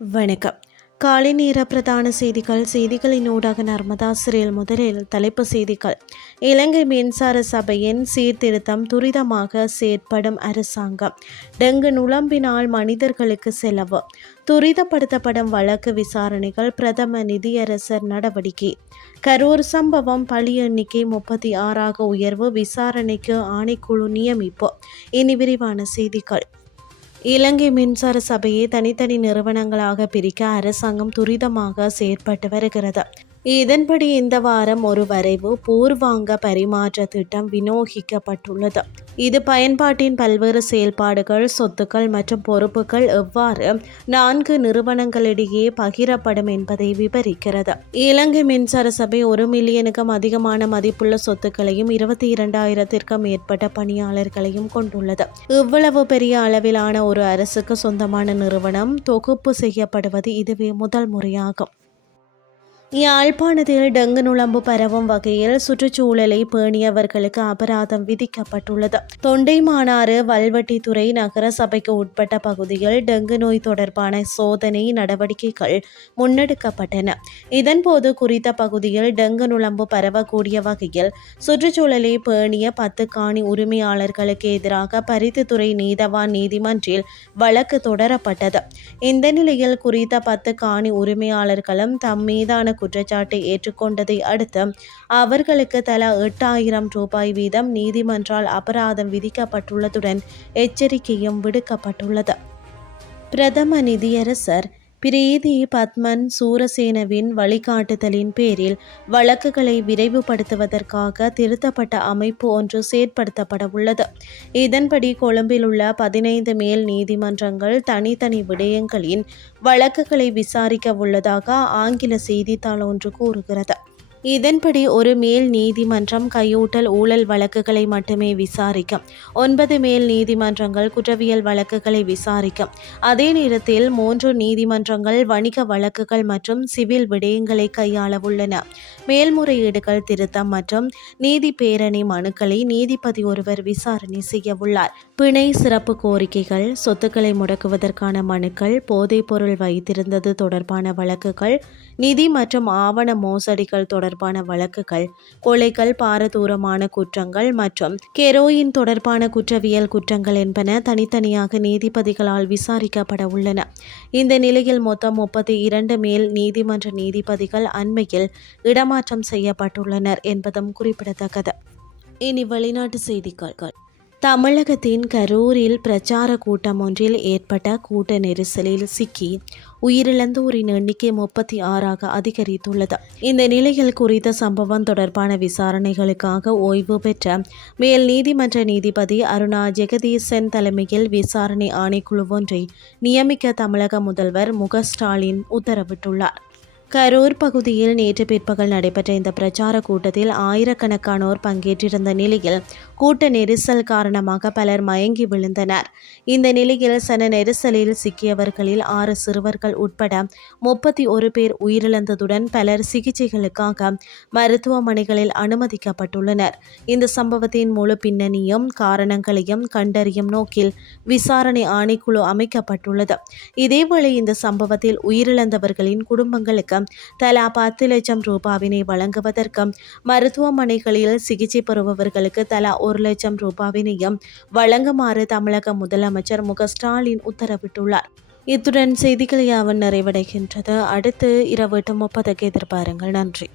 வணக்கம். காலை நேர பிரதான செய்திகள் செய்திகளின் ஊடாக நர்மதா சிறையில் முதலில் தலைப்பு செய்திகள். இலங்கை மின்சார சபையின் சீர்திருத்தம் துரிதமாக செயற்படும் அரசாங்கம். டெங்கு நுழம்பினால் மனிதர்களுக்கு செலவு. துரிதப்படுத்தப்படும் வழக்கு விசாரணைகள் பிரதம நிதியரசர் நடவடிக்கை. கரூர் சம்பவம் பலி எண்ணிக்கை முப்பத்தி ஆறாக உயர்வு விசாரணைக்கு ஆணைக்குழு நியமிப்பு. இனி விரிவான செய்திகள். இலங்கை மின்சார சபையை தனித்தனி நிறுவனங்களாக பிரிக்க அரசாங்கம் துரிதமாக செயற்பட்டு வருகிறது. இதன்படி இந்த வாரம் ஒரு வரைவு பூர்வாங்க பரிமாற்ற திட்டம் விநியோகிக்கப்பட்டுள்ளது. இது பயன்பாட்டின் பல்வேறு செயல்பாடுகள் சொத்துக்கள் மற்றும் பொறுப்புகள் எவ்வாறு நான்கு நிறுவனங்களிடையே பகிரப்படும் என்பதை விவரிக்கிறது. இலங்கை மின்சார சபை ஒரு மில்லியனுக்கும் அதிகமான மதிப்புள்ள சொத்துக்களையும் இருபத்தி இரண்டாயிரத்திற்கும் மேற்பட்ட பணியாளர்களையும் கொண்டுள்ளது. இவ்வளவு பெரிய அளவிலான ஒரு அரசுக்கு சொந்தமான நிறுவனம் தொகுப்பு செய்யப்படுவது இதுவே முதல் முறையாகும். யாழ்ப்பாணத்தில் டெங்கு நுழம்பு பரவும் வகையில் சுற்றுச்சூழலை பேணியவர்களுக்கு அபராதம் விதிக்கப்பட்டுள்ளது தொண்டைமானாறு வல்வட்டித்துறை நகர சபைக்கு உட்பட்ட பகுதியில் டெங்கு நோய் தொடர்பான சோதனை நடவடிக்கைகள் முன்னெடுக்கப்பட்டன இதன்போது குறித்த பகுதியில் டெங்கு நுழம்பு பரவக்கூடிய வகையில் சுற்றுச்சூழலை பேணிய பத்து காணி உரிமையாளர்களுக்கு எதிராக பரித்துத்துறை நீதவான் நீதிமன்றில் வழக்கு தொடரப்பட்டது இந்த நிலையில் குறித்த பத்து காணி உரிமையாளர்களும் தம் மீதான குற்றச்சாட்டை ஏற்றுக்கொண்டதை அடுத்து அவர்களுக்கு தலா எட்டாயிரம் ரூபாய் வீதம் நீதிமன்றால் அபராதம் விதிக்கப்பட்டுள்ளதுடன் எச்சரிக்கையும் விடுக்கப்பட்டுள்ளது. பிரதம நிதியரசர் பிரீதி பத்மன் சூரசேனவின் வழிகாட்டுதலின் பேரில் வழக்குகளை விரைவுபடுத்துவதற்காக திருத்தப்பட்ட அமைப்பு ஒன்று செயற்படுத்தப்பட உள்ளது இதன்படி கொழும்பில் உள்ள பதினைந்து மேல் நீதிமன்றங்கள் தனித்தனி விடயங்களின் வழக்குகளை விசாரிக்க உள்ளதாக ஆங்கில செய்தித்தாள் ஒன்று கூறுகிறது. இதன்படி ஒரு மேல் நீதிமன்றம் கையூட்டல் ஊழல் வழக்குகளை மட்டுமே விசாரிக்கும். ஒன்பது மேல் நீதிமன்றங்கள் குற்றவியல் வழக்குகளை விசாரிக்கும். அதே நேரத்தில் மூன்று நீதிமன்றங்கள் வணிக வழக்குகள் மற்றும் சிவில் விடயங்களை கையாள உள்ளன மேல்முறையீடுகள் திருத்தம் மற்றும் நீதி பேரணி மனுக்களை நீதிபதி ஒருவர் விசாரணை செய்ய உள்ளார் பிணை சிறப்பு கோரிக்கைகள் சொத்துக்களை முடக்குவதற்கான மனுக்கள் போதைப்பொருள் வைத்திருந்தது தொடர்பான வழக்குகள் நிதி மற்றும் ஆவண மோசடிகள் தொடர்பான தொடர்பான வழக்குகள் கொலைகள் பாரதூரமான குற்றங்கள் மற்றும் கெரோயின் தொடர்பான குற்றவியல் குற்றங்கள் என்பன தனித்தனியாக நீதிபதிகளால் விசாரிக்கப்பட உள்ளன. இந்த நிலையில் மொத்தம் முப்பத்தி இரண்டு மேல் நீதிமன்ற நீதிபதிகள் அண்மையில் இடமாற்றம் செய்யப்பட்டுள்ளனர் என்பதும் குறிப்பிடத்தக்கது. இனி வெளிநாட்டு செய்திகள். தமிழகத்தின் கரூரில் பிரச்சார கூட்டம் ஒன்றில் ஏற்பட்ட கூட்ட நெரிசலில் சிக்கி உயிரிழந்தோரின் எண்ணிக்கை முப்பத்தி ஆறாக அதிகரித்துள்ளது. இந்த நிலையில் குறித்த சம்பவம் தொடர்பான விசாரணைகளுக்காக ஓய்வு பெற்ற மேல் நீதிமன்ற நீதிபதி அருணா ஜெகதீசன் தலைமையில் விசாரணை ஆணைக்குழு ஒன்றை நியமிக்க தமிழக முதல்வர் முக ஸ்டாலின் உத்தரவிட்டுள்ளார். கரூர் பகுதியில் நேற்று பிற்பகல் நடைபெற்ற இந்த பிரச்சார கூட்டத்தில் ஆயிரக்கணக்கானோர் பங்கேற்றிருந்த நிலையில் கூட்ட நெரிசல் காரணமாக பலர் மயங்கி விழுந்தனர். இந்த நிலையில் சன நெரிசலில் சிக்கியவர்களில் ஆறு சிறுவர்கள் உட்பட முப்பத்தி ஒரு பேர் உயிரிழந்ததுடன் பலர் சிகிச்சைகளுக்காக மருத்துவமனைகளில் அனுமதிக்கப்பட்டுள்ளனர். இந்த சம்பவத்தின் முழு பின்னணியும் காரணங்களையும் கண்டறியும் நோக்கில் விசாரணை ஆணைக்குழு அமைக்கப்பட்டுள்ளது. இதேவேளை இந்த சம்பவத்தில் உயிரிழந்தவர்களின் குடும்பங்களுக்கு தலா பத்து லட்சம் ரூபாவினை வழங்குவதற்கும் மருத்துவமனைகளில் சிகிச்சை பெறுபவர்களுக்கு தலா ஒரு லட்சம் ரூபாவினையும் வழங்குமாறு தமிழக முதலமைச்சர் மு. ஸ்டாலின் உத்தரவிட்டுள்ளார். இத்துடன் செய்திகள் யாவும் நிறைவடைகின்றது. அடுத்து இரவு எட்டு முப்பதுக்கு எதிர்பாருங்கள். நன்றி.